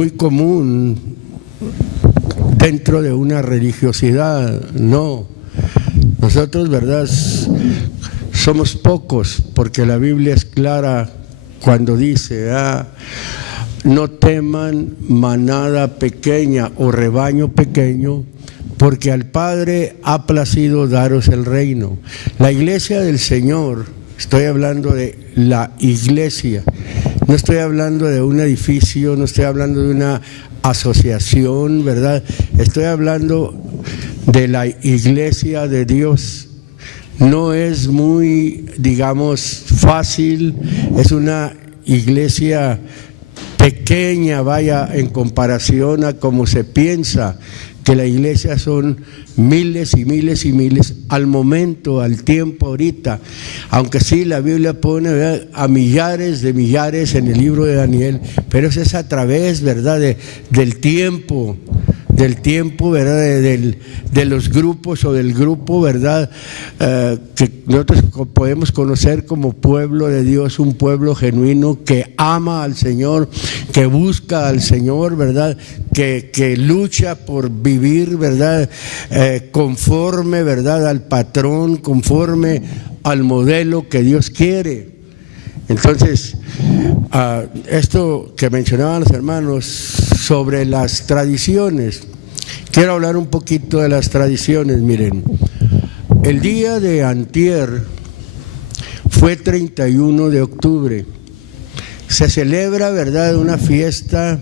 muy común dentro de una religiosidad. No, nosotros, ¿verdad?, somos pocos, porque la Biblia es clara cuando dice, no teman manada pequeña o rebaño pequeño, porque al Padre ha placido daros el reino. La iglesia del Señor, estoy hablando de la iglesia, no estoy hablando de un edificio, no estoy hablando de una asociación, ¿verdad? Estoy hablando de la iglesia de Dios. No es muy, digamos, fácil, es una iglesia pequeña, vaya, en comparación a cómo se piensa que la iglesia son miles y miles y miles al momento, al tiempo ahorita, aunque sí la Biblia pone, ¿verdad?, a millares de millares en el libro de Daniel, pero eso es a través, ¿verdad?, del tiempo, ¿verdad?, de los grupos o del grupo, ¿verdad?, que nosotros podemos conocer como pueblo de Dios, un pueblo genuino que ama al Señor, que busca al Señor, ¿verdad?, que lucha por vivir, ¿verdad?, conforme, ¿verdad?, al patrón, conforme al modelo que Dios quiere. Entonces, esto que mencionaban los hermanos sobre las tradiciones, quiero hablar un poquito de las tradiciones. Miren, el día de antier fue 31 de octubre, se celebra, ¿verdad?, una fiesta,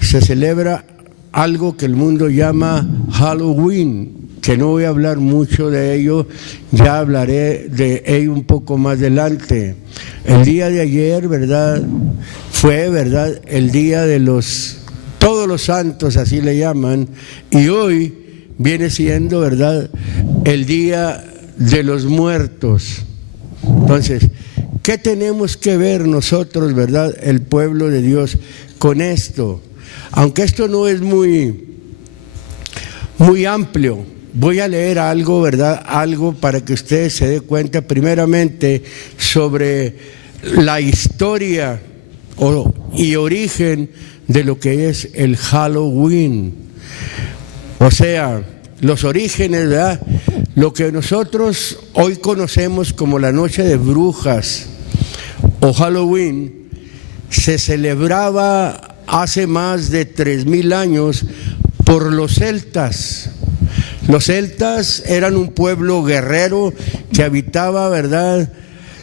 se celebra algo que el mundo llama Halloween, que no voy a hablar mucho de ello, ya hablaré de ello un poco más adelante. El día de ayer, ¿verdad?, fue, ¿verdad?, el día de todos los santos, así le llaman, y hoy viene siendo, ¿verdad?, el día de los muertos. Entonces, ¿qué tenemos que ver nosotros, ¿verdad?, el pueblo de Dios, con esto? Aunque esto no es muy amplio, voy a leer algo, ¿verdad?, algo para que ustedes se den cuenta primeramente sobre la historia y origen de lo que es el Halloween. O sea, los orígenes, ¿verdad?, lo que nosotros hoy conocemos como la noche de brujas o Halloween, se celebraba hace más de 3000 años por los celtas. Los celtas eran un pueblo guerrero que habitaba, ¿verdad?,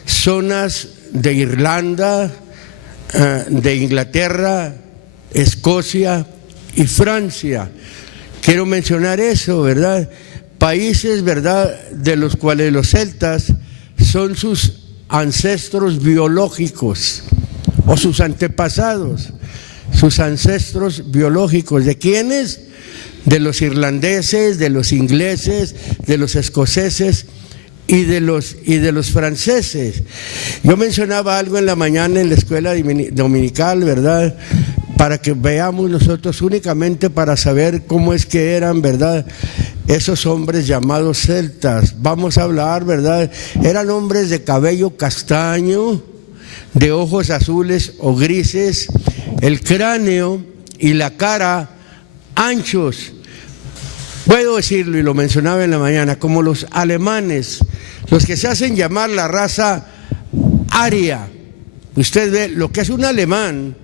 zonas de Irlanda, de Inglaterra, Escocia y Francia. Quiero mencionar eso, ¿verdad? Países, ¿verdad?, de los cuales los celtas son sus ancestros biológicos o sus antepasados. Sus ancestros biológicos, ¿de quiénes? De los irlandeses, de los ingleses, de los escoceses y de los franceses. Yo mencionaba algo en la mañana en la escuela dominical, ¿verdad?, para que veamos nosotros únicamente para saber cómo es que eran, ¿verdad?, esos hombres llamados celtas. Vamos a hablar, ¿verdad?, eran hombres de cabello castaño, de ojos azules o grises, el cráneo y la cara anchos. Puedo decirlo, y lo mencionaba en la mañana, como los alemanes, los que se hacen llamar la raza aria. Usted ve lo que es un alemán,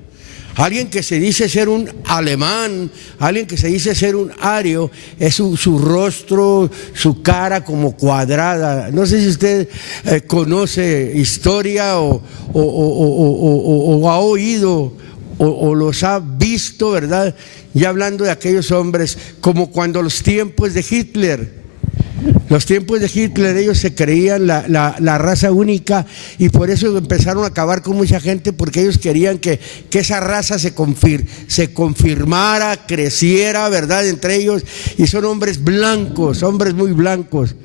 alguien que se dice ser un alemán, alguien que se dice ser un ario, es su rostro, su cara como cuadrada. No sé si usted conoce historia o ha oído o los ha visto, ¿verdad?, ya hablando de aquellos hombres, como cuando los tiempos de Hitler, ellos se creían la raza única, y por eso empezaron a acabar con mucha gente, porque ellos querían que esa raza se confirmara, creciera, ¿verdad?, entre ellos. Y son hombres blancos, hombres muy blancos,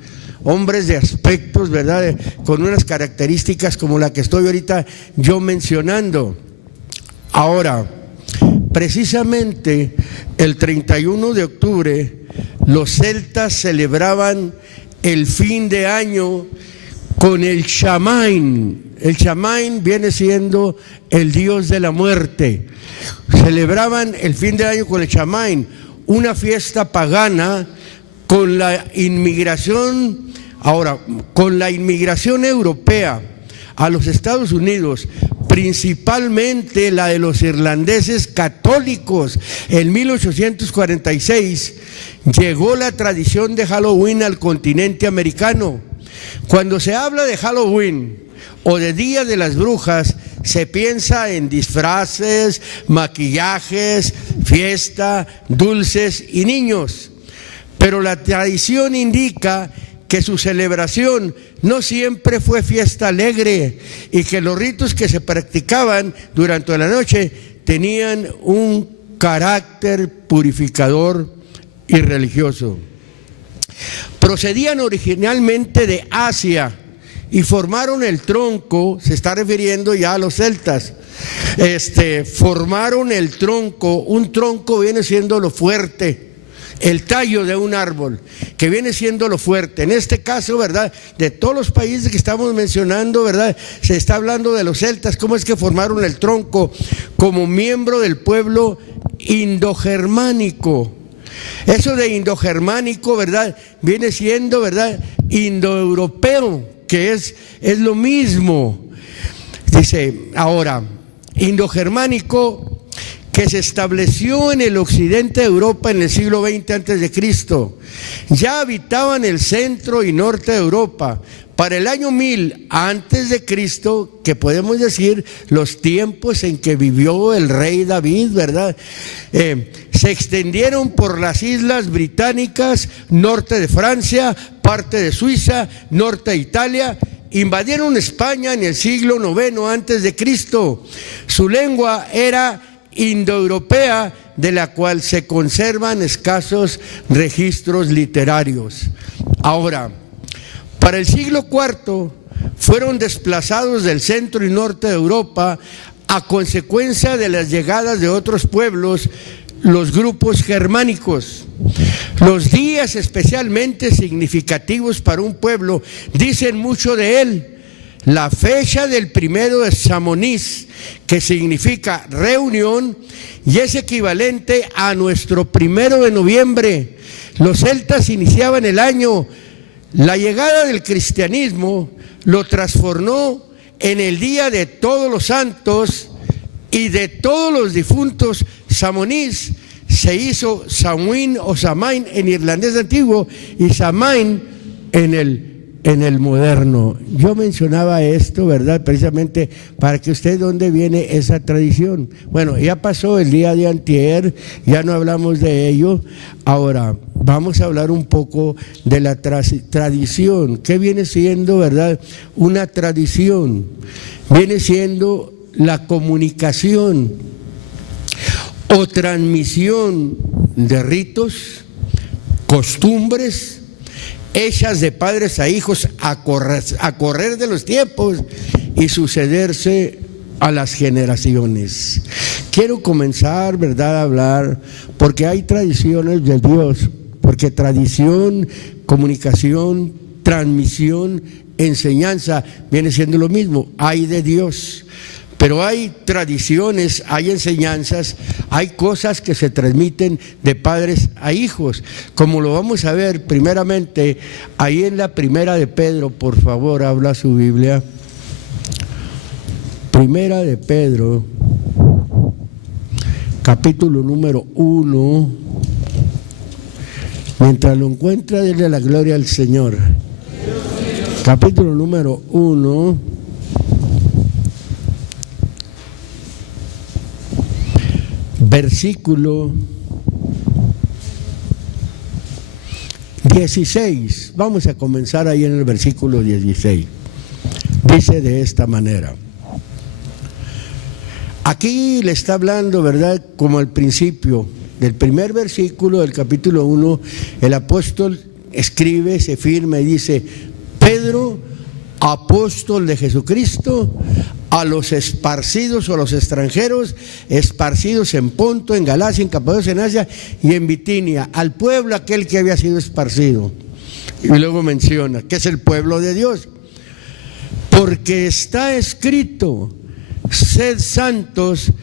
hombres de aspectos, ¿verdad?, con unas características como la que estoy ahorita yo mencionando. Ahora, precisamente el 31 de octubre, los celtas celebraban el fin de año con el Shamain. El Shamain viene siendo el dios de la muerte. Celebraban el fin de año con el Shamain, una fiesta pagana con la inmigración. Ahora, con la inmigración europea a los Estados Unidos, principalmente la de los irlandeses católicos, en 1846 llegó la tradición de Halloween al continente americano. Cuando se habla de Halloween o de Día de las Brujas, se piensa en disfraces, maquillajes, fiesta, dulces y niños. Pero la tradición indica que su celebración no siempre fue fiesta alegre y que los ritos que se practicaban durante la noche tenían un carácter purificador y religioso. Procedían originalmente de Asia y formaron el tronco, se está refiriendo ya a los celtas, formaron el tronco. Un tronco viene siendo lo fuerte, el tallo de un árbol, que viene siendo lo fuerte. En este caso, ¿verdad?, de todos los países que estamos mencionando, ¿verdad?, se está hablando de los celtas. ¿Cómo es que formaron el tronco? Como miembro del pueblo indogermánico. Eso de indogermánico, ¿verdad?, viene siendo, ¿verdad?, indoeuropeo, que es lo mismo. Dice ahora, indogermánico, que se estableció en el occidente de Europa en el siglo XX a.C. Ya habitaban el centro y norte de Europa. Para el año 1000 a.C., que podemos decir los tiempos en que vivió el rey David, ¿verdad?, se extendieron por las islas británicas, norte de Francia, parte de Suiza, norte de Italia. Invadieron España en el siglo IX a.C. Su lengua era indoeuropea, de la cual se conservan escasos registros literarios. Ahora, para el siglo IV fueron desplazados del centro y norte de Europa a consecuencia de las llegadas de otros pueblos, los grupos germánicos. Los días especialmente significativos para un pueblo dicen mucho de él. La fecha del 1 de Samonís, que significa reunión, y es equivalente a nuestro 1 de noviembre. Los celtas iniciaban el año. La llegada del cristianismo lo transformó en el Día de Todos los Santos y de todos los difuntos. Samonís se hizo Samhain o Samain en irlandés antiguo y Samain en el moderno. Yo mencionaba esto, ¿verdad?, precisamente para que usted, ¿dónde viene esa tradición? Bueno, ya pasó el día de antier, ya no hablamos de ello. Ahora vamos a hablar un poco de la tradición. ¿Qué viene siendo, verdad, una tradición? Viene siendo la comunicación o transmisión de ritos, costumbres, hechas de padres a hijos a correr de los tiempos y sucederse a las generaciones. Quiero comenzar, ¿verdad?, a hablar, porque hay tradiciones de Dios, porque tradición, comunicación, transmisión, enseñanza, viene siendo lo mismo, hay de Dios. Pero hay tradiciones, hay enseñanzas, hay cosas que se transmiten de padres a hijos, como lo vamos a ver primeramente ahí en la primera de Pedro. Por favor, habla su Biblia. Primera de Pedro, capítulo número 1. Mientras lo encuentra, denle la gloria al Señor. Capítulo número 1. Versículo 16. Vamos a comenzar ahí en el versículo 16. Dice de esta manera. Aquí le está hablando, ¿verdad?, como al principio del primer versículo del capítulo 1, el apóstol escribe, se firma y dice: Pedro, apóstol de Jesucristo, a los esparcidos o a los extranjeros esparcidos en Ponto, en Galacia, en Capadocia, en Asia y en Bitinia, al pueblo aquel que había sido esparcido. Y luego menciona que es el pueblo de Dios. porque está escrito, sed santos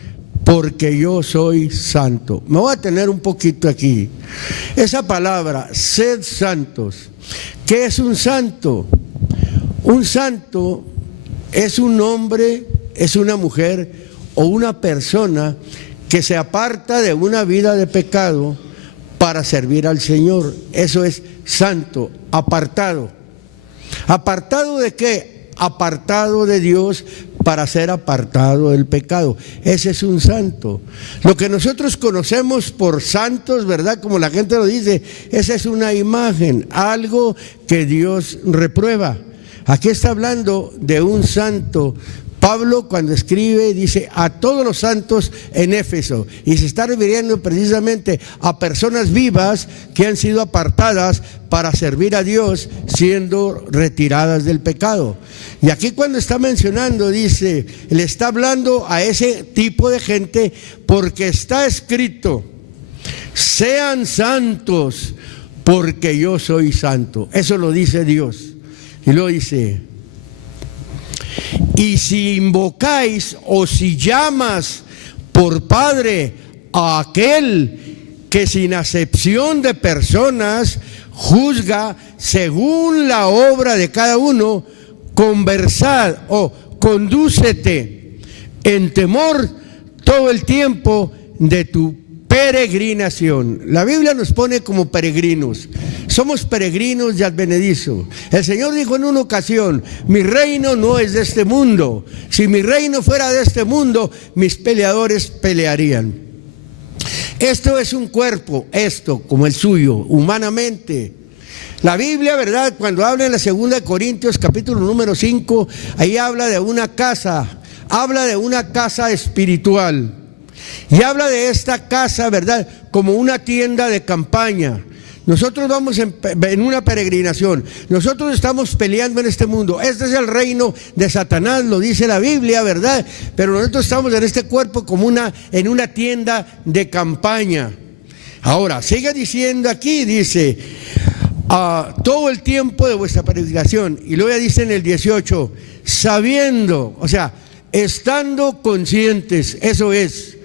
porque yo soy santo. Me voy a tener un poquito aquí. Esa palabra, sed santos. ¿Qué es un santo? Un santo es un hombre, es una mujer o una persona que se aparta de una vida de pecado para servir al Señor. Eso es santo, apartado. ¿Apartado de qué? Apartado de Dios para ser apartado del pecado. Ese es un santo. Lo que nosotros conocemos por santos, ¿verdad? Como la gente lo dice, esa es una imagen, algo que Dios reprueba. Aquí está hablando de un santo. Pablo, cuando escribe, dice a todos los santos en Éfeso, y se está refiriendo precisamente a personas vivas que han sido apartadas para servir a Dios, siendo retiradas del pecado. Y aquí, cuando está mencionando, dice, le está hablando a ese tipo de gente, porque está escrito, sean santos porque yo soy santo. Eso lo dice Dios. Y luego dice, y si invocáis o si llamas por Padre a aquel que sin acepción de personas juzga según la obra de cada uno, conversad o condúcete en temor todo el tiempo de tu peregrinación. La Biblia nos pone como peregrinos. Somos peregrinos y advenedizos. El Señor dijo en una ocasión, mi reino no es de este mundo. Si mi reino fuera de este mundo, mis peleadores pelearían. Esto es un cuerpo, esto como el suyo, humanamente. La Biblia, ¿verdad? Cuando habla en la 2 Corintios, capítulo número 5, ahí habla de una casa espiritual. Y habla de esta casa, ¿verdad?, como una tienda de campaña. Nosotros vamos en una peregrinación. Nosotros estamos peleando en este mundo. Este es el reino de Satanás, lo dice la Biblia, ¿verdad? Pero nosotros estamos en este cuerpo como en una tienda de campaña. Ahora, sigue diciendo aquí, dice, todo el tiempo de vuestra peregrinación. Y luego dice en el 18, sabiendo, o sea, estando conscientes, eso es.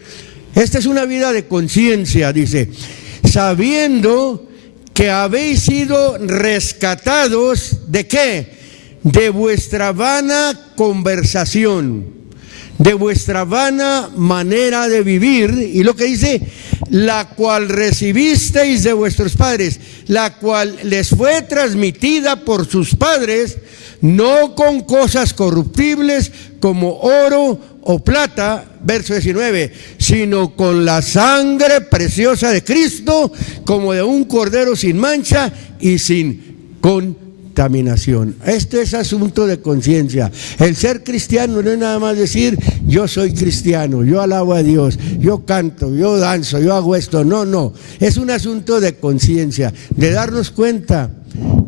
Esta es una vida de conciencia, dice, sabiendo que habéis sido rescatados, ¿de qué? De vuestra vana conversación, de vuestra vana manera de vivir, y lo que dice, la cual recibisteis de vuestros padres, la cual les fue transmitida por sus padres, no con cosas corruptibles como oro o plata, verso 19, sino con la sangre preciosa de Cristo, como de un cordero sin mancha y sin contaminación. Este es asunto de conciencia. El ser cristiano no es nada más decir, yo soy cristiano, yo alabo a Dios, yo canto, yo danzo, yo hago esto. No, es un asunto de conciencia, de darnos cuenta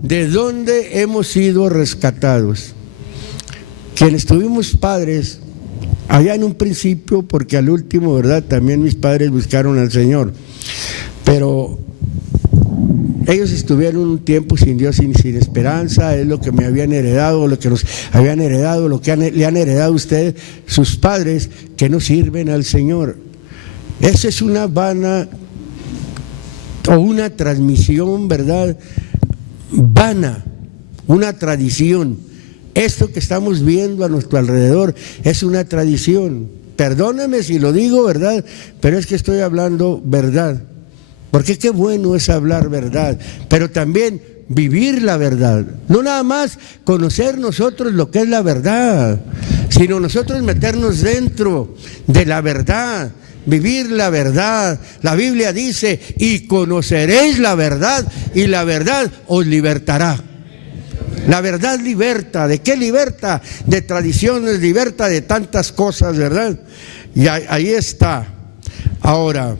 de dónde hemos sido rescatados. Quienes tuvimos padres allá en un principio, porque al último, ¿verdad?, también mis padres buscaron al Señor, pero ellos estuvieron un tiempo sin Dios, sin esperanza. Es lo que me habían heredado, lo que nos habían heredado, lo que le han heredado a ustedes, sus padres, que no sirven al Señor. Esa es una vana o una transmisión, ¿verdad?, vana, una tradición. Esto que estamos viendo a nuestro alrededor es una tradición. Perdóname si lo digo, ¿verdad?, pero es que estoy hablando verdad. Porque qué bueno es hablar verdad, pero también vivir la verdad. No nada más conocer nosotros lo que es la verdad, sino nosotros meternos dentro de la verdad, vivir la verdad. La Biblia dice, y conoceréis la verdad, y la verdad os libertará. La verdad liberta. ¿De qué liberta? De tradiciones, liberta de tantas cosas, ¿verdad? Y ahí está. Ahora,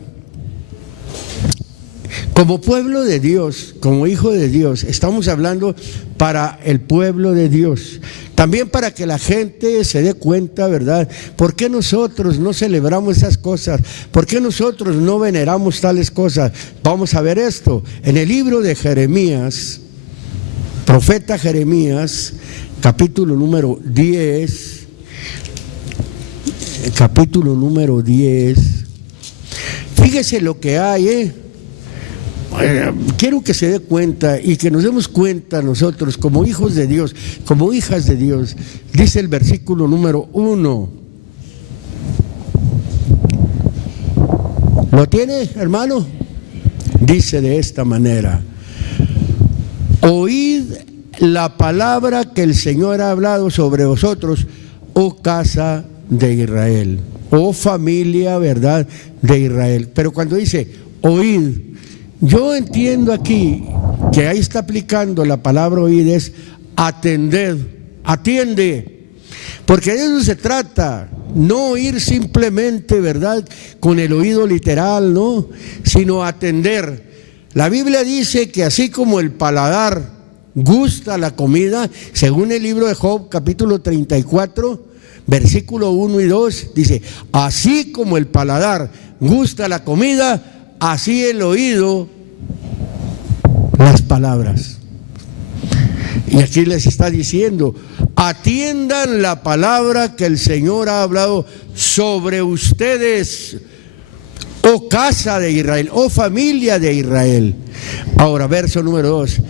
como pueblo de Dios, como hijo de Dios, estamos hablando para el pueblo de Dios. También para que la gente se dé cuenta, ¿verdad? ¿Por qué nosotros no celebramos esas cosas? ¿Por qué nosotros no veneramos tales cosas? Vamos a ver esto. En el libro de Jeremías, Profeta Jeremías, capítulo número 10, fíjese lo que hay, quiero que se dé cuenta y que nos demos cuenta nosotros como hijos de Dios, como hijas de Dios. Dice el versículo número 1. ¿Lo tiene, hermano? Dice de esta manera: oíd la palabra que el Señor ha hablado sobre vosotros, oh casa de Israel, oh familia, ¿verdad?, de Israel. Pero cuando dice oíd, yo entiendo aquí que ahí está aplicando la palabra oíd, es atended, atiende, porque de eso se trata. No oír simplemente, ¿verdad?, con el oído literal, no, sino atender. La Biblia dice que así como el paladar gusta la comida, según el libro de Job, capítulo 34, versículo 1 y 2, dice: así como el paladar gusta la comida, así el oído las palabras. Y aquí les está diciendo: atiendan la palabra que el Señor ha hablado sobre ustedes, oh casa de Israel, oh familia de Israel. Ahora, verso número 2.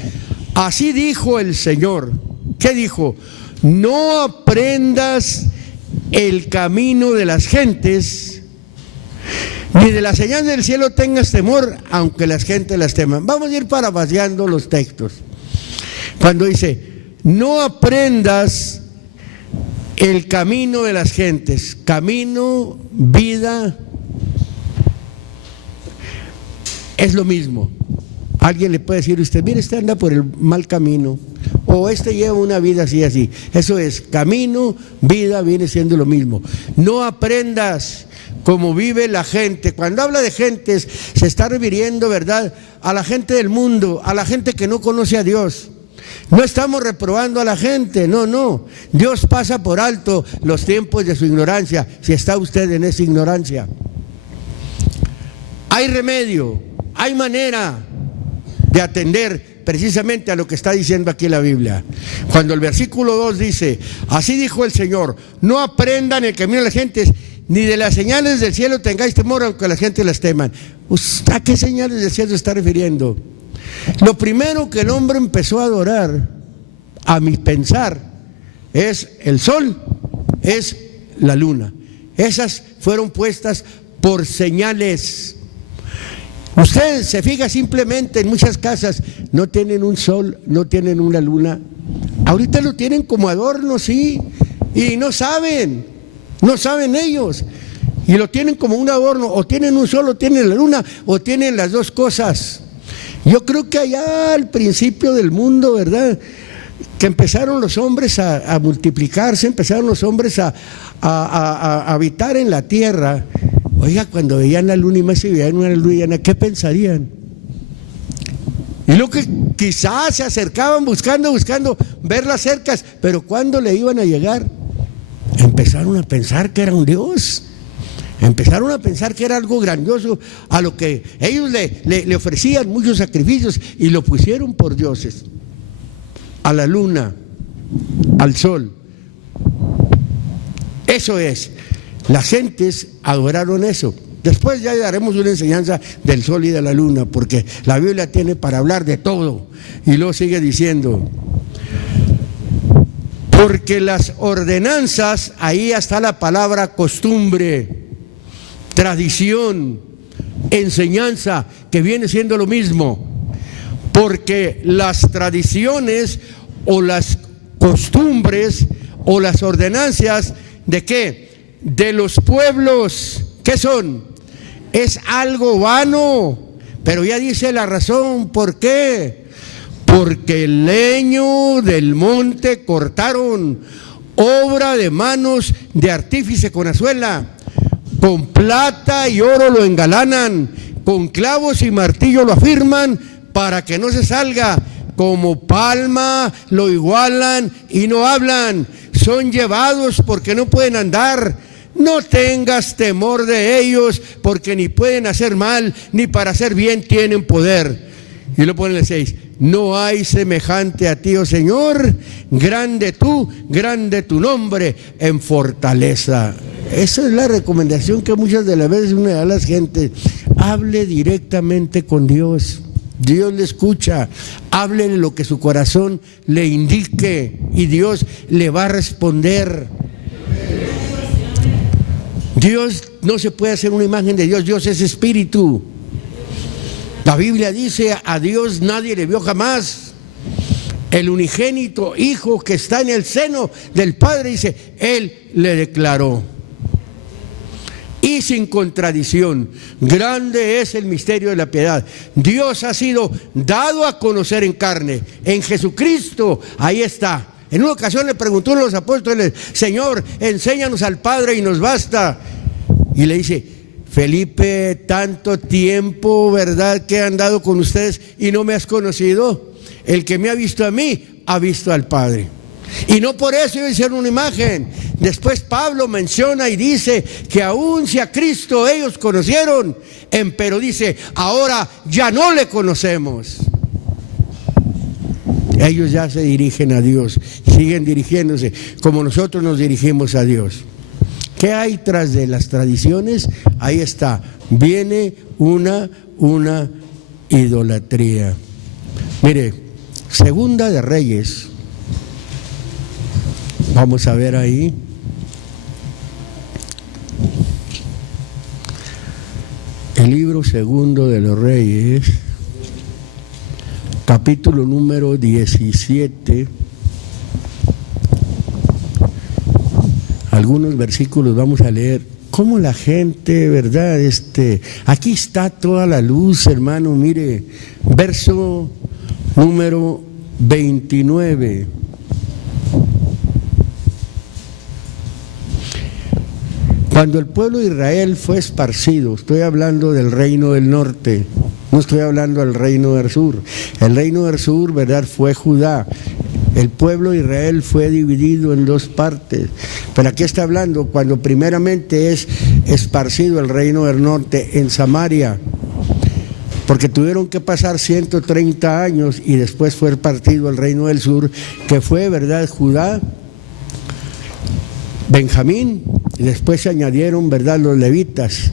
Así dijo el Señor. ¿Qué dijo? No aprendas el camino de las gentes, ni de las señales del cielo tengas temor, aunque las gentes las teman. Vamos a ir parafraseando los textos. Cuando dice, no aprendas el camino de las gentes, camino, vida, es lo mismo. Alguien le puede decir a usted: mire, este anda por el mal camino, o este lleva una vida así, así. Eso es, camino, vida, viene siendo lo mismo. No aprendas como vive la gente. Cuando habla de gentes, se está refiriendo, ¿verdad?, a la gente del mundo, a la gente que no conoce a Dios. No estamos reprobando a la gente, no. Dios pasa por alto los tiempos de su ignorancia, si está usted en esa ignorancia. Hay remedio, hay manera de atender precisamente a lo que está diciendo aquí la Biblia. Cuando el versículo 2 dice: así dijo el Señor, no aprendan el camino de las gentes, ni de las señales del cielo tengáis temor, aunque la gente las teman. ¿A qué señales del cielo se está refiriendo? Lo primero que el hombre empezó a adorar, a mi pensar, es el sol, es la luna. Esas fueron puestas por señales. Usted se fija simplemente en muchas casas, no tienen un sol, no tienen una luna. Ahorita lo tienen como adorno, sí, y no saben ellos. Y lo tienen como un adorno, o tienen un sol, o tienen la luna, o tienen las dos cosas. Yo creo que allá al principio del mundo, ¿verdad?, que empezaron los hombres a multiplicarse, empezaron los hombres a habitar en la tierra. Oiga, cuando veían la luna y más si veían una luna llena, ¿qué pensarían? Y lo que quizás se acercaban buscando verlas cercas, pero ¿cuándo le iban a llegar? Empezaron a pensar que era un Dios. Empezaron a pensar que era algo grandioso, a lo que ellos le ofrecían muchos sacrificios y lo pusieron por dioses. A la luna, al sol. Eso es. Las gentes adoraron eso. Después ya daremos una enseñanza del sol y de la luna, porque la Biblia tiene para hablar de todo. Y luego sigue diciendo: porque las ordenanzas, ahí está la palabra costumbre, tradición, enseñanza, que viene siendo lo mismo. Porque las tradiciones o las costumbres o las ordenanzas, ¿de qué? De los pueblos, ¿qué son? Es algo vano, pero ya dice la razón. ¿Por qué? Porque el leño del monte cortaron, obra de manos de artífice con azuela, con plata y oro lo engalanan, con clavos y martillo lo afirman, para que no se salga. Como palma lo igualan y no hablan, son llevados porque no pueden andar. No tengas temor de ellos, porque ni pueden hacer mal, ni para hacer bien tienen poder. Y lo pone el 6: no hay semejante a ti, oh Señor, grande tu nombre en fortaleza. Esa es la recomendación que muchas de las veces uno le da a las gentes. Hable directamente con Dios. Dios le escucha. Háblele lo que su corazón le indique y Dios le va a responder. Dios no se puede hacer una imagen de Dios. Dios es espíritu. La Biblia dice: a Dios nadie le vio jamás. El unigénito Hijo que está en el seno del Padre, dice, Él le declaró. Y sin contradicción, grande es el misterio de la piedad. Dios ha sido dado a conocer en carne, en Jesucristo. Ahí está. En una ocasión le preguntó uno de los apóstoles: Señor, enséñanos al Padre y nos basta. Y le dice: Felipe, tanto tiempo, ¿verdad?, que he andado con ustedes y no me has conocido. El que me ha visto a mí, ha visto al Padre. Y no por eso hicieron una imagen. Después Pablo menciona y dice que aún si a Cristo ellos conocieron, pero dice, ahora ya no le conocemos. Ellos ya se dirigen a Dios, siguen dirigiéndose como nosotros nos dirigimos a Dios. ¿Qué hay tras de las tradiciones? Ahí está, viene una idolatría. Mire, Segunda de Reyes, vamos a ver ahí. El libro segundo de los Reyes, capítulo número 17. Algunos versículos vamos a leer. Cómo la gente, ¿verdad? Aquí está toda la luz, hermano. Mire, verso número 29. Cuando el pueblo de Israel fue esparcido, estoy hablando del reino del norte, no estoy hablando del reino del sur. El reino del sur, ¿verdad?, fue Judá. El pueblo de Israel fue dividido en dos partes. Pero aquí está hablando cuando primeramente es esparcido el reino del norte en Samaria, porque tuvieron que pasar 130 años y después fue partido el reino del sur, que fue, ¿verdad?, Judá, Benjamín, y después se añadieron, ¿verdad?, los levitas.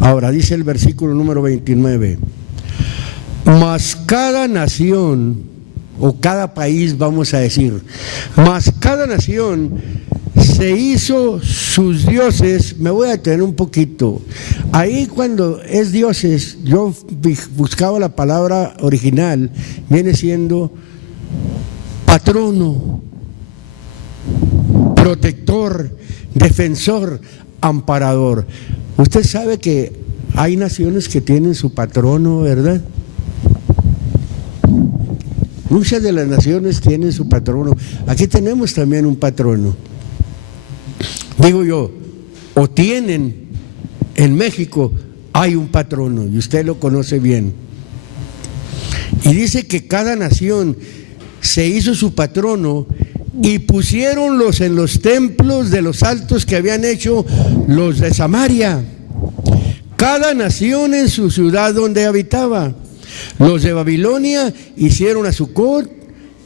Ahora dice el versículo número 29, mas cada nación, o cada país, vamos a decir, mas cada nación se hizo sus dioses. Me voy a detener un poquito. Ahí cuando es dioses, yo buscaba la palabra original, viene siendo patrono, protector, defensor, amparador. Usted sabe que hay naciones que tienen su patrono, ¿verdad? Muchas de las naciones tienen su patrono. Aquí tenemos también un patrono. Digo yo, o tienen, en México hay un patrono y usted lo conoce bien. Y dice que cada nación se hizo su patrono y pusiéronlos en los templos de los altos que habían hecho los de Samaria, cada nación en su ciudad donde habitaba. Los de Babilonia hicieron a Sucot,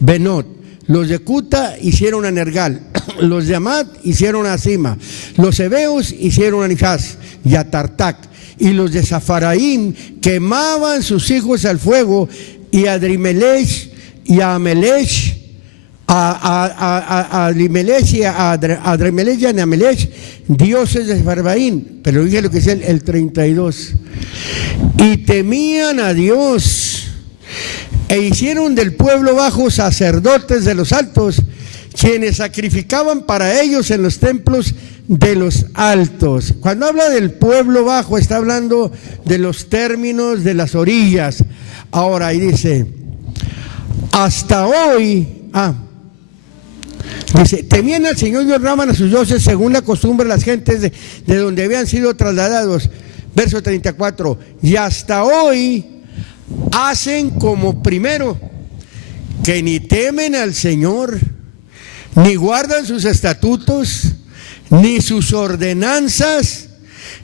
Benot. Los de Cuta hicieron a Nergal. Los de Amat hicieron a Sima. Los hebeos hicieron a Nijás y a Tartac. Y los de Safaraim quemaban sus hijos al fuego, y a Adrimelech y a Amelech, a Adrimelech y a Amelech, dioses de Safaraim. Pero dije lo que es el 32. Y temían a Dios, e hicieron del pueblo bajo sacerdotes de los altos, quienes sacrificaban para ellos en los templos de los altos. Cuando habla del pueblo bajo, está hablando de los términos de las orillas. Ahora, ahí dice, hasta hoy, dice, temían al Señor y honraban a sus dioses según la costumbre de las gentes de donde habían sido trasladados. Verso 34, y hasta hoy hacen como primero, que ni temen al Señor, ni guardan sus estatutos, ni sus ordenanzas,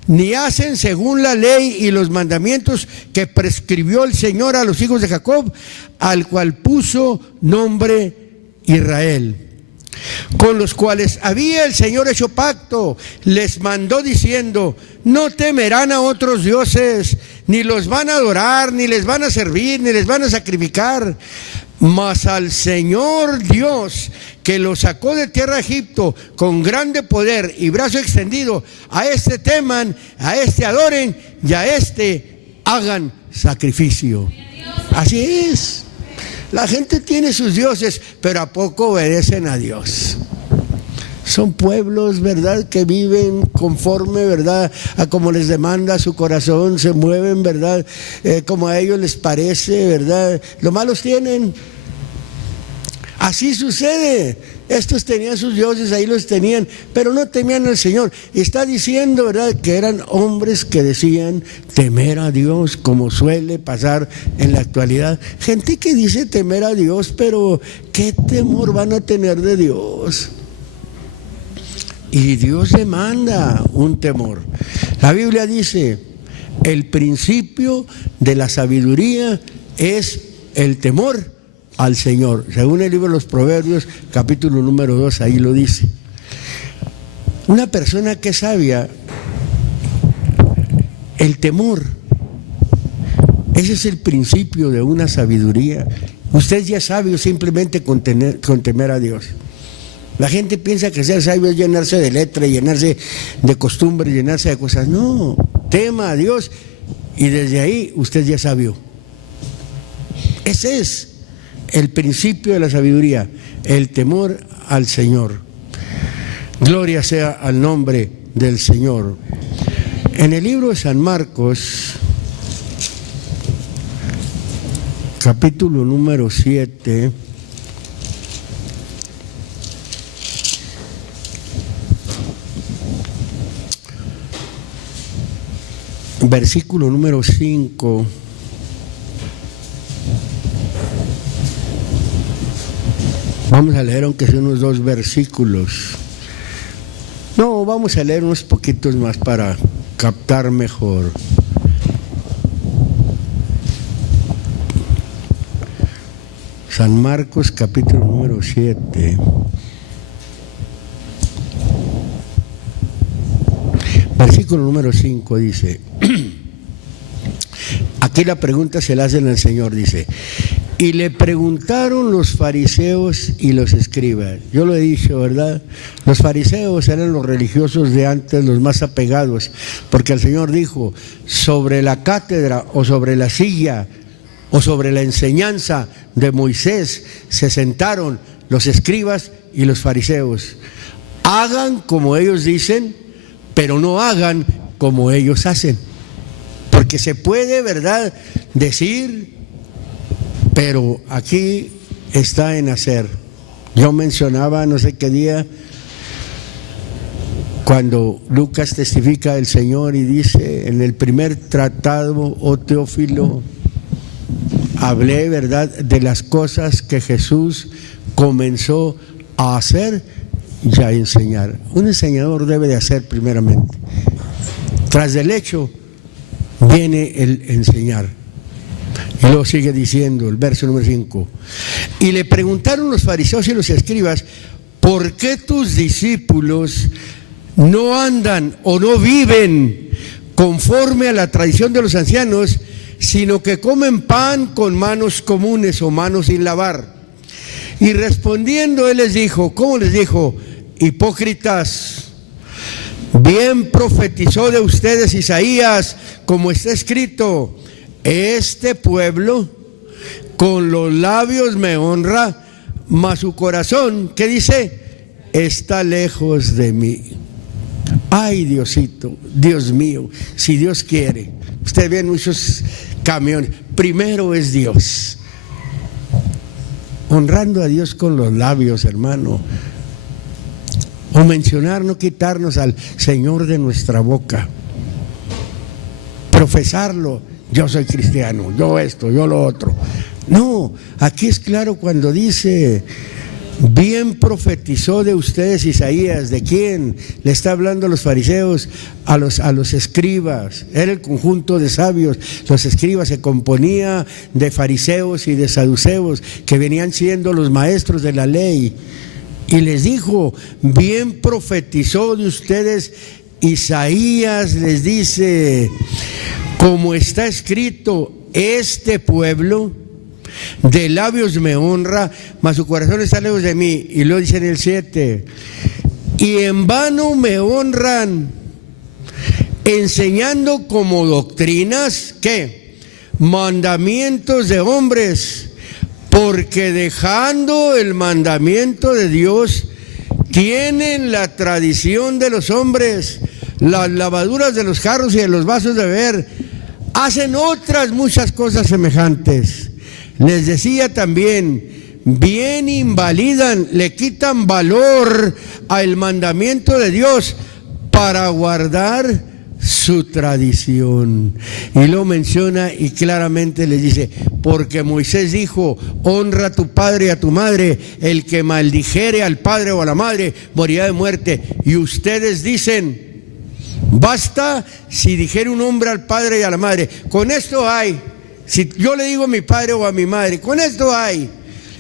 ni hacen según la ley y los mandamientos que prescribió el Señor a los hijos de Jacob, al cual puso nombre Israel, con los cuales había el Señor hecho pacto. Les mandó diciendo: no temerán a otros dioses, ni los van a adorar, ni les van a servir, ni les van a sacrificar, mas al Señor Dios, que los sacó de tierra de Egipto con grande poder y brazo extendido, a este teman, a este adoren, y a este hagan sacrificio. Así es. La gente tiene sus dioses, pero ¿a poco obedecen a Dios? Son pueblos, ¿verdad?, que viven conforme, ¿verdad?, a como les demanda su corazón, se mueven, ¿verdad?, como a ellos les parece, ¿verdad? Lo malos tienen. Así sucede. Estos tenían sus dioses, ahí los tenían, pero no temían al Señor. Y está diciendo, ¿verdad?, que eran hombres que decían temer a Dios, como suele pasar en la actualidad. Gente que dice temer a Dios, pero ¿qué temor van a tener de Dios? Y Dios demanda un temor. La Biblia dice: el principio de la sabiduría es el temor al Señor. Según el libro de los Proverbios, capítulo número 2, ahí lo dice. Una persona que es sabia, el temor, ese es el principio de una sabiduría. Usted ya es sabio simplemente con temer a Dios. La gente piensa que ser sabio es llenarse de letra, llenarse de costumbres, llenarse de cosas. No, tema a Dios y desde ahí usted ya es sabio. Ese es el principio de la sabiduría, el temor al Señor. Gloria sea al nombre del Señor. En el libro de San Marcos, capítulo número 7, versículo número 5. Vamos a leer aunque sean unos 2 versículos. No, vamos a leer unos poquitos más para captar mejor. San Marcos, capítulo número 7. Versículo número 5 dice, aquí la pregunta se la hacen al Señor, dice: y le preguntaron los fariseos y los escribas. Yo lo he dicho, ¿verdad? Los fariseos eran los religiosos de antes, los más apegados, porque el Señor dijo: sobre la cátedra o sobre la silla o sobre la enseñanza de Moisés se sentaron los escribas y los fariseos. Hagan como ellos dicen, pero no hagan como ellos hacen. Porque se puede, ¿verdad?, decir, pero aquí está en hacer. Yo mencionaba no sé qué día, cuando Lucas testifica del Señor y dice: en el primer tratado, oh Teófilo, hablé, ¿verdad?, de las cosas que Jesús comenzó a hacer y a enseñar. Un enseñador debe de hacer primeramente. Tras del hecho viene el enseñar. Y luego sigue diciendo el verso número 5: y le preguntaron los fariseos y los escribas: ¿por qué tus discípulos no andan o no viven conforme a la tradición de los ancianos, sino que comen pan con manos comunes o manos sin lavar? Y respondiendo él les dijo, ¿cómo les dijo? Hipócritas, bien profetizó de ustedes Isaías, como está escrito: este pueblo con los labios me honra, mas su corazón, ¿qué dice?, está lejos de mí. Ay, Diosito, Dios mío, si Dios quiere. Usted ve muchos camiones, primero es Dios. Honrando a Dios con los labios, hermano. O mencionar, no quitarnos al Señor de nuestra boca. Profesarlo: yo soy cristiano, yo esto, yo lo otro. No, aquí es claro cuando dice: Bien profetizó de ustedes Isaías. ¿De quién? Le está hablando a los fariseos, a los escribas. Era el conjunto de sabios. Los escribas se componía de fariseos y de saduceos, que venían siendo los maestros de la ley. Y les dijo, bien profetizó de ustedes Isaías, les dice, como está escrito, este pueblo de labios me honra, mas su corazón está lejos de mí. Y lo dice en el 7, y en vano me honran, enseñando como doctrinas, ¿qué? Mandamientos de hombres, porque dejando el mandamiento de Dios, tienen la tradición de los hombres, las lavaduras de los jarros y de los vasos de beber, hacen otras muchas cosas semejantes. Les decía también, bien invalidan, le quitan valor al mandamiento de Dios para guardar su tradición. Y lo menciona y claramente les dice, porque Moisés dijo, honra a tu padre y a tu madre, el que maldijere al padre o a la madre morirá de muerte. Y ustedes dicen, basta si dijere un hombre al padre y a la madre. Con esto hay, si yo le digo a mi padre o a mi madre, con esto hay,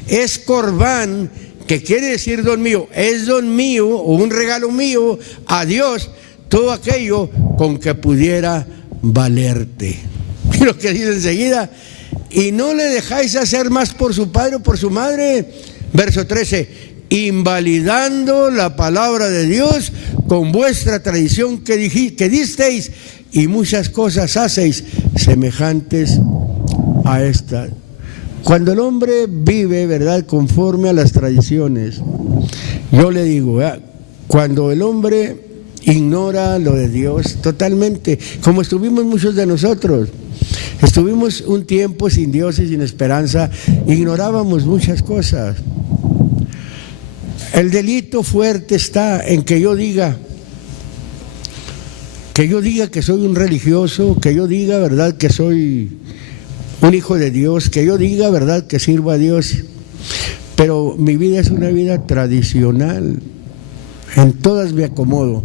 es corbán, que quiere decir don mío, es don mío o un regalo mío a Dios, todo aquello con que pudiera valerte. Y lo que dice enseguida, y no le dejáis hacer más por su padre o por su madre. Verso 13, invalidando la palabra de Dios con vuestra tradición que disteis, y muchas cosas hacéis semejantes a esta. Cuando el hombre vive, ¿verdad?, conforme a las tradiciones, yo le digo, cuando el hombre ignora lo de Dios totalmente, como estuvimos muchos de nosotros, estuvimos un tiempo sin Dios y sin esperanza, ignorábamos muchas cosas. El delito fuerte está en que yo diga que soy un religioso, que yo diga, ¿verdad?, que soy un hijo de Dios, que yo diga, ¿verdad?, que sirvo a Dios, pero mi vida es una vida tradicional, en todas me acomodo.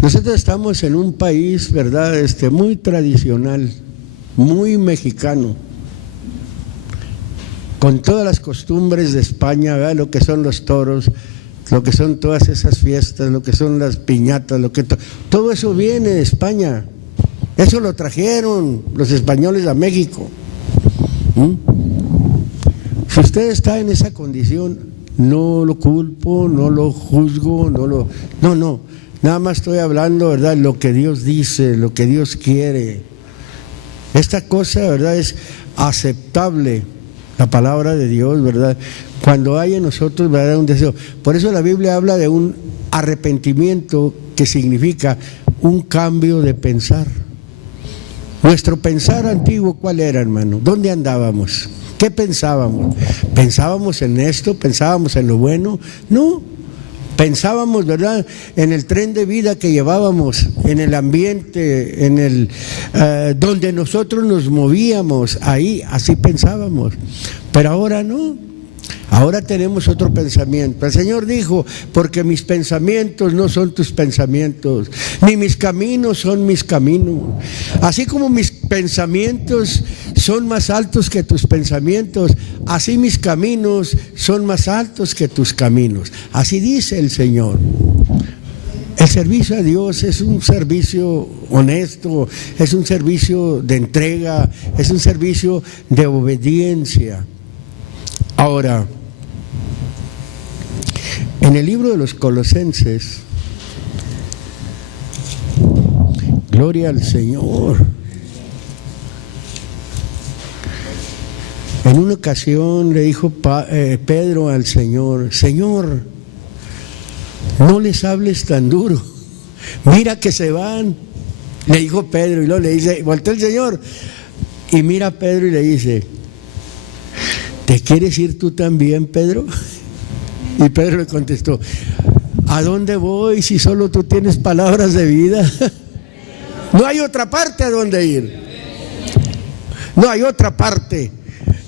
Nosotros estamos en un país, ¿verdad?, muy tradicional, muy mexicano, con todas las costumbres de España, ¿verdad?, lo que son los toros, lo que son todas esas fiestas, lo que son las piñatas, todo eso viene de España. Eso lo trajeron los españoles a México. Si usted está en esa condición, no lo culpo, no lo juzgo, no, nada más estoy hablando, ¿verdad?, lo que Dios dice, lo que Dios quiere. Esta cosa, ¿verdad?, es aceptable, la palabra de Dios, ¿verdad?, cuando hay en nosotros, ¿verdad?, un deseo. Por eso la Biblia habla de un arrepentimiento que significa un cambio de pensar. Nuestro pensar antiguo, ¿cuál era, hermano? ¿Dónde andábamos? ¿Qué pensábamos? ¿Pensábamos en esto? ¿Pensábamos en lo bueno? No. Pensábamos, ¿verdad?, en el tren de vida que llevábamos, en el ambiente, en el donde nosotros nos movíamos, ahí, así pensábamos. Pero ahora no. Ahora tenemos otro pensamiento. El Señor dijo, porque mis pensamientos no son tus pensamientos, ni mis caminos son mis caminos. Así como mis pensamientos son más altos que tus pensamientos, así mis caminos son más altos que tus caminos. Así dice el Señor. El servicio a Dios es un servicio honesto, es un servicio de entrega, es un servicio de obediencia. Ahora, en el libro de los Colosenses, gloria al Señor. En una ocasión le dijo Pedro al Señor, Señor, no les hables tan duro, mira que se van. Le dijo Pedro y luego le dice, volteó el Señor y mira a Pedro y le dice, ¿te quieres ir tú también, Pedro? Y Pedro le contestó, ¿a dónde voy si solo tú tienes palabras de vida? No hay otra parte a donde ir. No hay otra parte.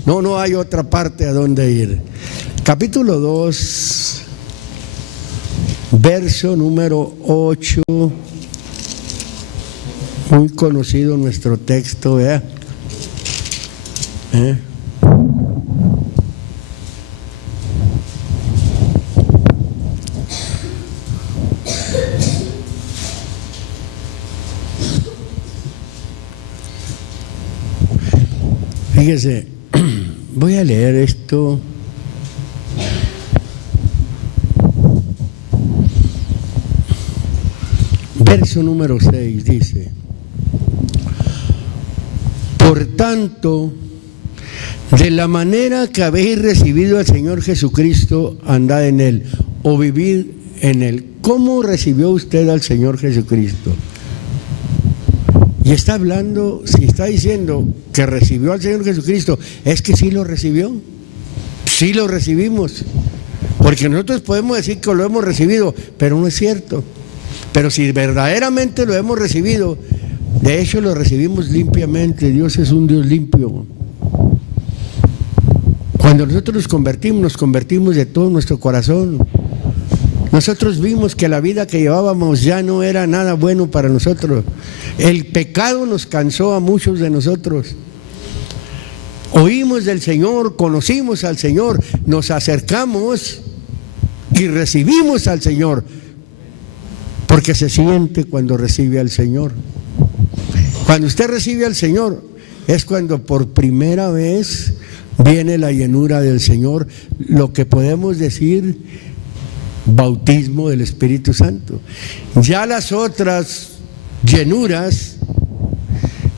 No hay otra parte a donde ir. Capítulo 2, verso número 8. Muy conocido nuestro texto, ¿verdad? Fíjese, voy a leer esto. Verso número 6 dice: por tanto, de la manera que habéis recibido al Señor Jesucristo, andad en Él, o vivid en Él. ¿Cómo recibió usted al Señor Jesucristo? Y está hablando, si está diciendo que recibió al Señor Jesucristo, es que sí lo recibió, sí lo recibimos, porque nosotros podemos decir que lo hemos recibido, pero no es cierto. Pero si verdaderamente lo hemos recibido, de hecho lo recibimos limpiamente. Dios es un Dios limpio. Cuando nosotros nos convertimos de todo nuestro corazón. Nosotros vimos que la vida que llevábamos ya no era nada bueno para nosotros. El pecado nos cansó a muchos de nosotros. Oímos del Señor, conocimos al Señor, nos acercamos y recibimos al Señor, porque se siente cuando recibe al Señor. Cuando usted recibe al Señor es cuando por primera vez viene la llenura del Señor, lo que podemos decir bautismo del Espíritu Santo. Ya las otras llenuras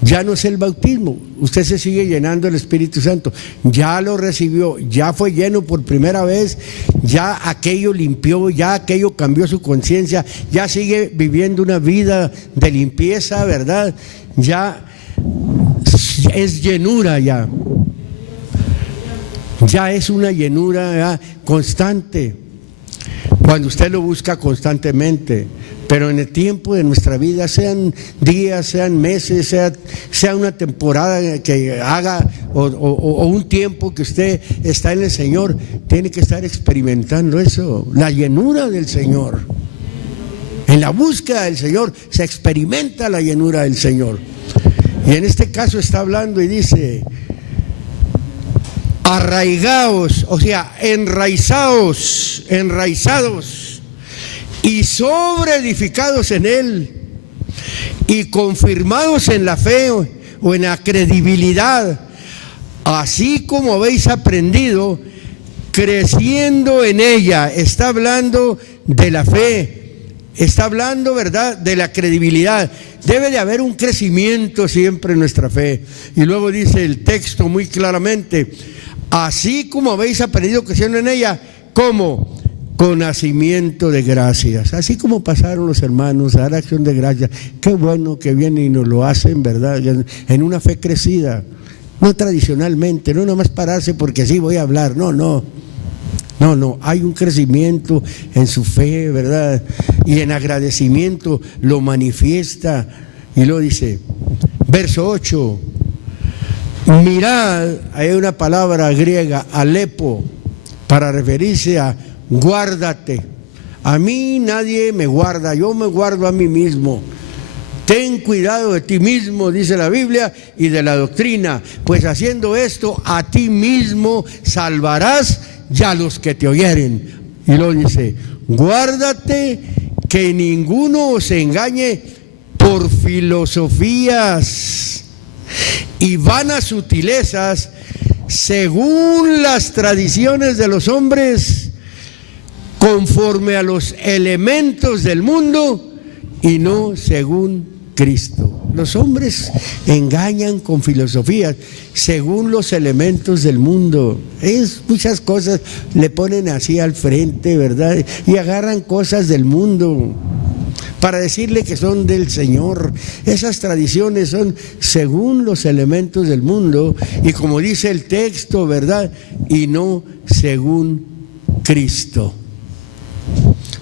ya no es el bautismo, usted se sigue llenando del Espíritu Santo, ya lo recibió, ya fue lleno por primera vez, ya aquello limpió, ya aquello cambió su conciencia, ya sigue viviendo una vida de limpieza, ¿verdad? Ya es llenura, ya es una llenura ya constante, cuando usted lo busca constantemente. Pero en el tiempo de nuestra vida, sean días, sean meses, sea una temporada que haga o un tiempo que usted está en el Señor, tiene que estar experimentando eso, la llenura del Señor. En la búsqueda del Señor se experimenta la llenura del Señor. Y en este caso está hablando y dice: arraigaos, o sea, enraizados y sobreedificados en Él y confirmados en la fe o en la credibilidad, así como habéis aprendido, creciendo en ella. Está hablando de la fe, está hablando, ¿verdad?, de la credibilidad. Debe de haber un crecimiento siempre en nuestra fe. Y luego dice el texto muy claramente: así como habéis aprendido, creciendo en ella, ¿cómo? Con nacimiento de gracias. Así como pasaron los hermanos a dar acción de gracias, qué bueno que vienen y nos lo hacen, ¿verdad?, en una fe crecida, no tradicionalmente, no nomás pararse porque sí voy a hablar, no, hay un crecimiento en su fe, ¿verdad?, y en agradecimiento lo manifiesta. Y luego dice, verso 8, mirad, hay una palabra griega, alepo, para referirse a guárdate. A mí nadie me guarda, yo me guardo a mí mismo. Ten cuidado de ti mismo, dice la Biblia, y de la doctrina, pues haciendo esto a ti mismo salvarás y a los que te oyeren. Y luego dice, guárdate que ninguno os engañe por filosofías y vanas sutilezas, según las tradiciones de los hombres, conforme a los elementos del mundo y no según Cristo. Los hombres engañan con filosofías según los elementos del mundo. Muchas cosas le ponen así al frente, ¿verdad? Y agarran cosas del mundo para decirle que son del Señor. Esas tradiciones son según los elementos del mundo y, como dice el texto, ¿verdad?, y no según Cristo.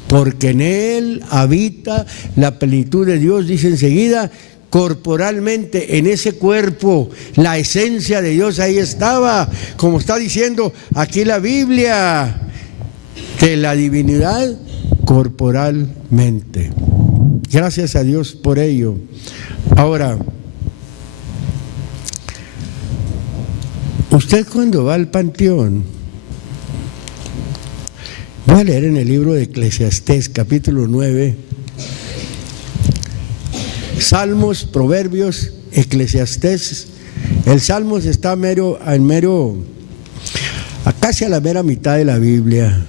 Porque en Él habita la plenitud de Dios, dice enseguida, corporalmente en ese cuerpo. La esencia de Dios ahí estaba, como está diciendo aquí la Biblia, de la divinidad corporalmente. Gracias a Dios por ello. Ahora, usted cuando va al panteón, voy a leer en el libro de Eclesiastés, capítulo 9, Salmos, Proverbios, Eclesiastés. El Salmos está casi a la mera mitad de la Biblia.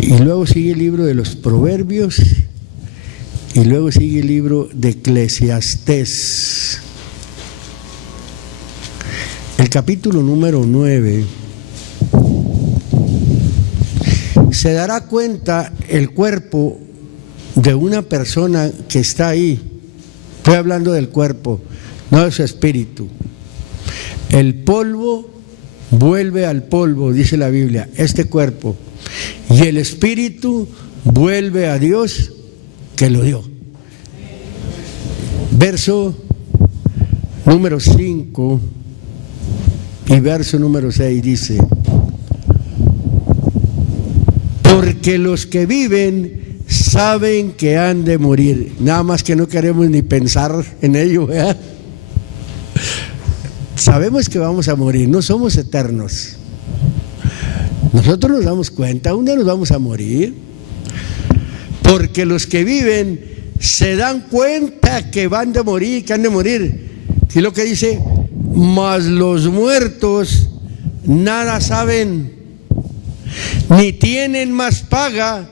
Y luego sigue el libro de los Proverbios y luego sigue el libro de Eclesiastés. El capítulo número 9, se dará cuenta el cuerpo de una persona que está ahí. Estoy hablando del cuerpo, no de su espíritu. El polvo vuelve al polvo, dice la Biblia, este cuerpo. Y el espíritu vuelve a Dios que lo dio. Verso número 5 y verso número 6 dice: porque los que viven saben que han de morir. Nada más que no queremos ni pensar en ello, ¿verdad? Sabemos que vamos a morir, no somos eternos. Nosotros nos damos cuenta, un día nos vamos a morir. Porque los que viven se dan cuenta que van de morir, que han de morir. Y lo que dice: mas los muertos nada saben, ni tienen más paga,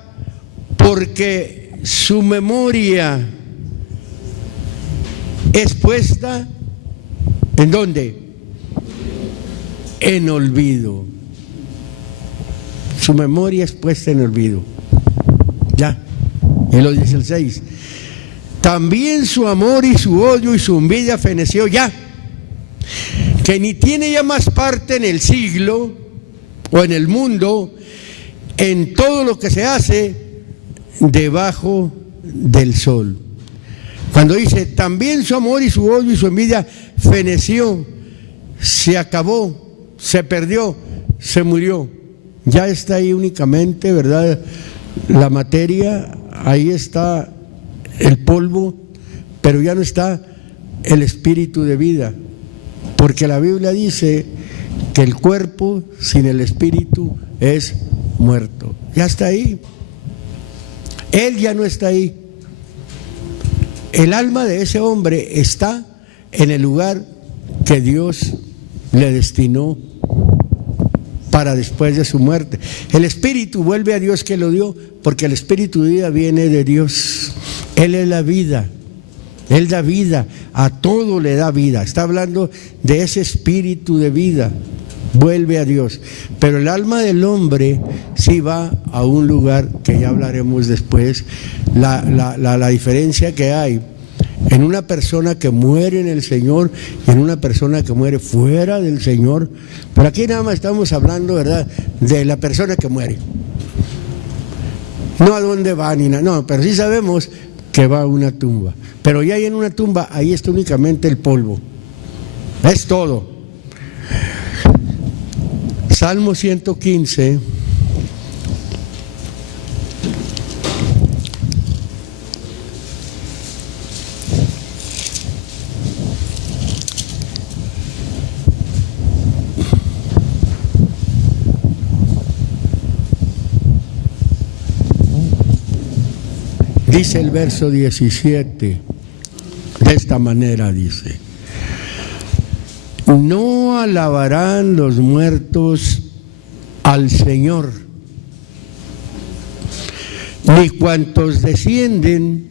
porque su memoria es puesta ¿en dónde? En olvido. Su memoria es puesta en olvido. Ya, él lo dice el 6. También su amor y su odio y su envidia feneció ya, que ni tiene ya más parte en el siglo o en el mundo, en todo lo que se hace debajo del sol. Cuando dice también su amor y su odio y su envidia feneció, se acabó, se perdió, se murió. Ya está ahí únicamente, ¿verdad?, la materia, ahí está el polvo, pero ya no está el espíritu de vida, porque la Biblia dice que el cuerpo sin el espíritu es muerto. Ya está ahí. Él ya no está ahí. El alma de ese hombre está en el lugar que Dios le destinó para después de su muerte. El espíritu vuelve a Dios que lo dio, porque el espíritu de vida viene de Dios. Él es la vida. Él da vida, a todo le da vida. Está hablando de ese espíritu de vida. Vuelve a Dios. Pero el alma del hombre sí va a un lugar que ya hablaremos después. La diferencia que hay en una persona que muere en el Señor y en una persona que muere fuera del Señor. Pero aquí nada más estamos hablando, ¿verdad?, de la persona que muere. No a dónde va ni nada, no, pero sí sabemos que va a una tumba. Pero ya hay en una tumba, ahí está únicamente el polvo. Es todo. Salmo 115. Dice el verso 17, de esta manera dice: no alabarán los muertos al Señor, ni cuantos descienden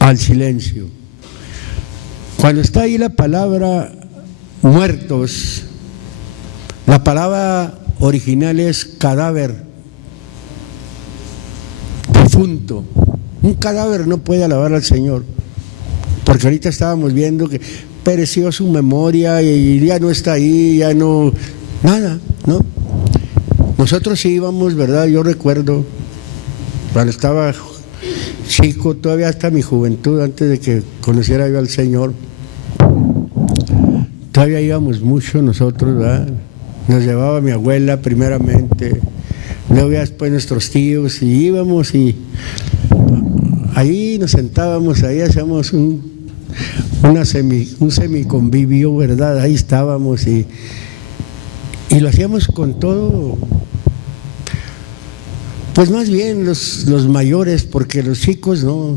al silencio. Cuando está ahí la palabra muertos, la palabra original es cadáver. Difunto. Un cadáver no puede alabar al Señor, porque ahorita estábamos viendo que pereció su memoria y ya no está ahí, ya no, nada, ¿no? Nosotros sí íbamos, ¿verdad? Yo recuerdo cuando estaba chico, todavía hasta mi juventud, antes de que conociera yo al Señor, todavía íbamos mucho nosotros, ¿verdad? Nos llevaba mi abuela primeramente, luego ya después nuestros tíos, y íbamos y ahí nos sentábamos, ahí hacíamos un semiconvivio, ¿verdad? Ahí estábamos y lo hacíamos con todo, pues más bien los mayores, porque los chicos no,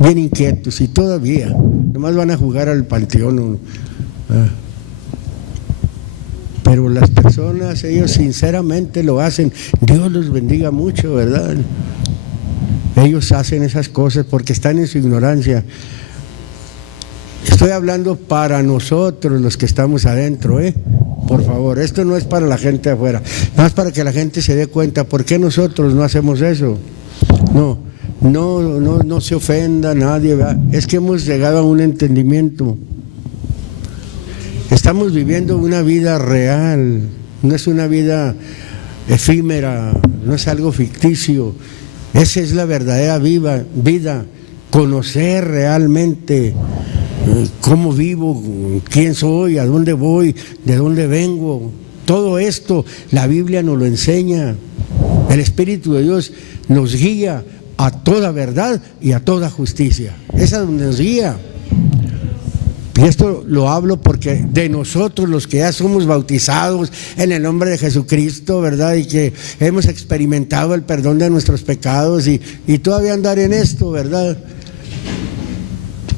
bien inquietos y todavía, nomás van a jugar al panteón. Pero las personas, ellos sinceramente lo hacen, Dios los bendiga mucho, ¿verdad? Ellos hacen esas cosas porque están en su ignorancia. Estoy hablando para nosotros los que estamos adentro, por favor, esto no es para la gente de afuera, nada más para que la gente se dé cuenta por qué nosotros no hacemos eso. No se ofenda a nadie, ¿verdad? Es que hemos llegado a un entendimiento. Estamos viviendo una vida real, no es una vida efímera, no es algo ficticio. Esa es la verdadera vida, conocer realmente cómo vivo, quién soy, a dónde voy, de dónde vengo. Todo esto la Biblia nos lo enseña. El Espíritu de Dios nos guía a toda verdad y a toda justicia. Esa es donde nos guía. Y esto lo hablo porque de nosotros, los que ya somos bautizados en el nombre de Jesucristo, ¿verdad? Y que hemos experimentado el perdón de nuestros pecados y todavía andar en esto, ¿verdad?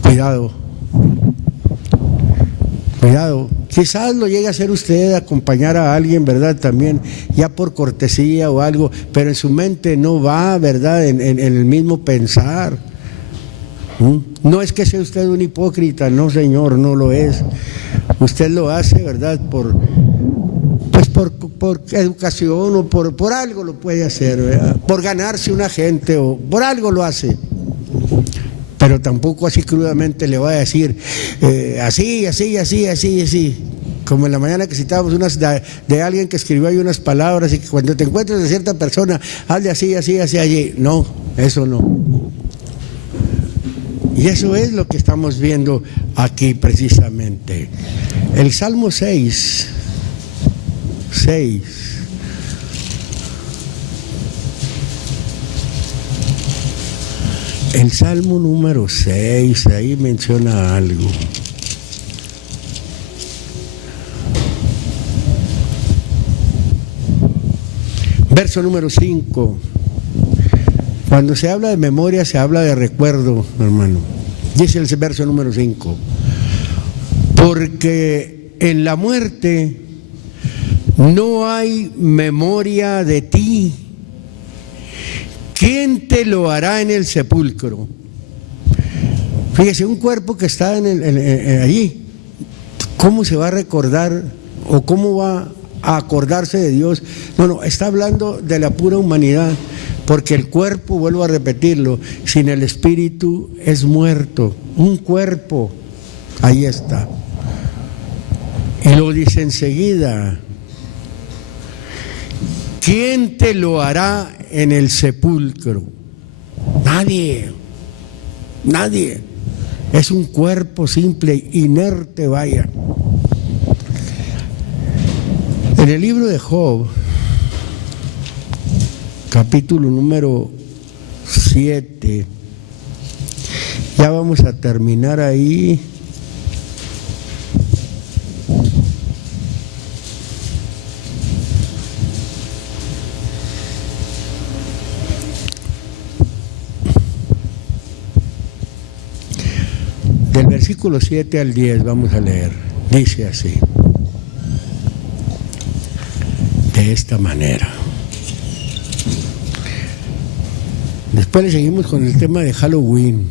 Cuidado. Quizás lo llegue a hacer usted, acompañar a alguien, ¿verdad? También, ya por cortesía o algo, pero en su mente no va, ¿verdad? En el mismo pensar. No es que sea usted un hipócrita, no, señor, no lo es. Usted lo hace, ¿verdad? Por educación o por algo lo puede hacer, ¿verdad? Por ganarse una gente o por algo lo hace. Pero tampoco así crudamente le voy a decir así. Como en la mañana que citábamos unas de alguien que escribió ahí unas palabras y que cuando te encuentres de cierta persona, hazle así, allí. No, eso no. Y eso es lo que estamos viendo aquí precisamente. El Salmo 6. El Salmo número 6, ahí menciona algo. Verso número 5. Cuando se habla de memoria, se habla de recuerdo, hermano. Dice el verso número 5. Porque en la muerte no hay memoria de ti. ¿Quién te lo hará en el sepulcro? Fíjese, un cuerpo que está allí, ¿cómo se va a recordar o cómo va a acordarse de Dios? No, está hablando de la pura humanidad. Porque el cuerpo, vuelvo a repetirlo, sin el espíritu es muerto. Un cuerpo, ahí está. Y lo dice enseguida. ¿Quién te lo hará en el sepulcro? Nadie. Es un cuerpo simple, inerte, vaya. En el libro de Job, capítulo número 7, ya vamos a terminar ahí. Del versículo 7 al 10 vamos a leer. Dice así, de esta manera. Después le seguimos con el tema de Halloween.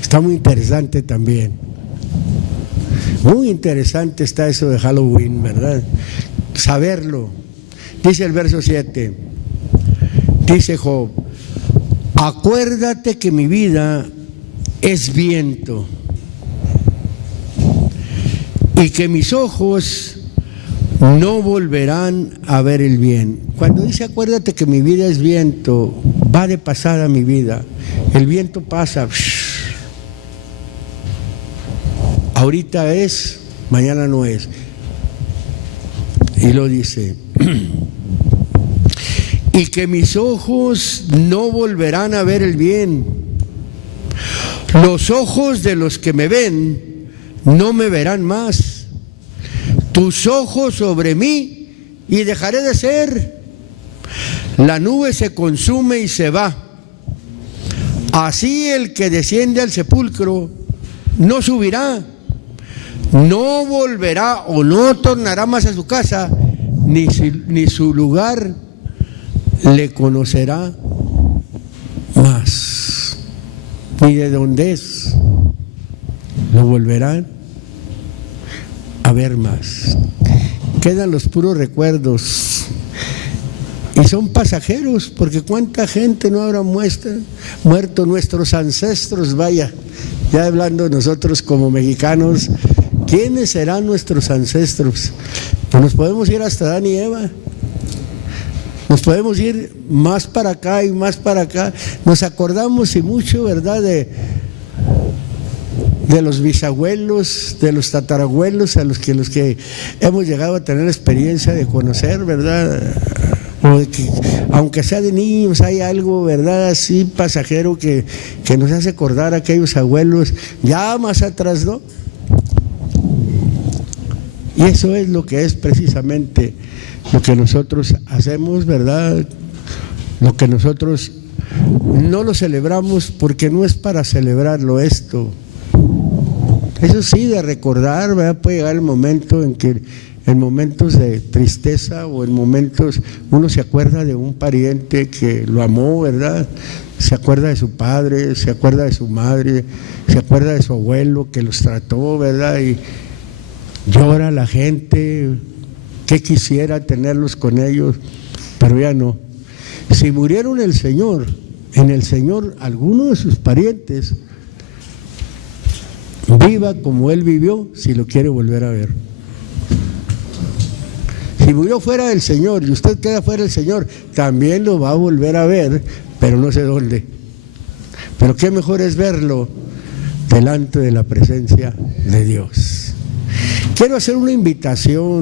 Está muy interesante también. Muy interesante está eso de Halloween, ¿verdad? Saberlo. Dice el verso 7. Dice Job: acuérdate que mi vida es viento y que mis ojos no volverán a ver el bien. Cuando dice acuérdate que mi vida es viento, va de pasada mi vida. El viento pasa. Ahorita es, mañana no es. Y lo dice, y que mis ojos no volverán a ver el bien. Los ojos de los que me ven no me verán más. Tus ojos sobre mí y dejaré de ser. La nube se consume y se va. Así el que desciende al sepulcro no subirá, no volverá o no tornará más a su casa, ni su lugar le conocerá más, ni de dónde es, lo volverán a ver más. Quedan los puros recuerdos y son pasajeros, porque cuánta gente no habrá muerto, nuestros ancestros, vaya, ya hablando nosotros como mexicanos, ¿quiénes serán nuestros ancestros? Pues nos podemos ir hasta Adán y Eva. Nos podemos ir más para acá y más para acá. Nos acordamos y mucho, ¿verdad?, de los bisabuelos, de los tatarabuelos, a los que hemos llegado a tener experiencia de conocer, ¿verdad? O de que, aunque sea de niños, hay algo, ¿verdad?, así pasajero que nos hace acordar a aquellos abuelos ya más atrás, ¿no? Y eso es lo que es precisamente lo que nosotros hacemos, ¿verdad? Lo que nosotros no lo celebramos porque no es para celebrarlo esto. Eso sí, de recordar, ¿verdad? Puede llegar el momento en que en momentos de tristeza o en momentos uno se acuerda de un pariente que lo amó, ¿verdad? Se acuerda de su padre, se acuerda de su madre, se acuerda de su abuelo que los trató, ¿verdad? Y llora la gente, que quisiera tenerlos con ellos, pero ya no. Si murieron en el Señor alguno de sus parientes, viva como Él vivió si lo quiere volver a ver. Si murió fuera del Señor y usted queda fuera del Señor, también lo va a volver a ver, pero no sé dónde. Pero qué mejor es verlo delante de la presencia de Dios. Quiero hacer una invitación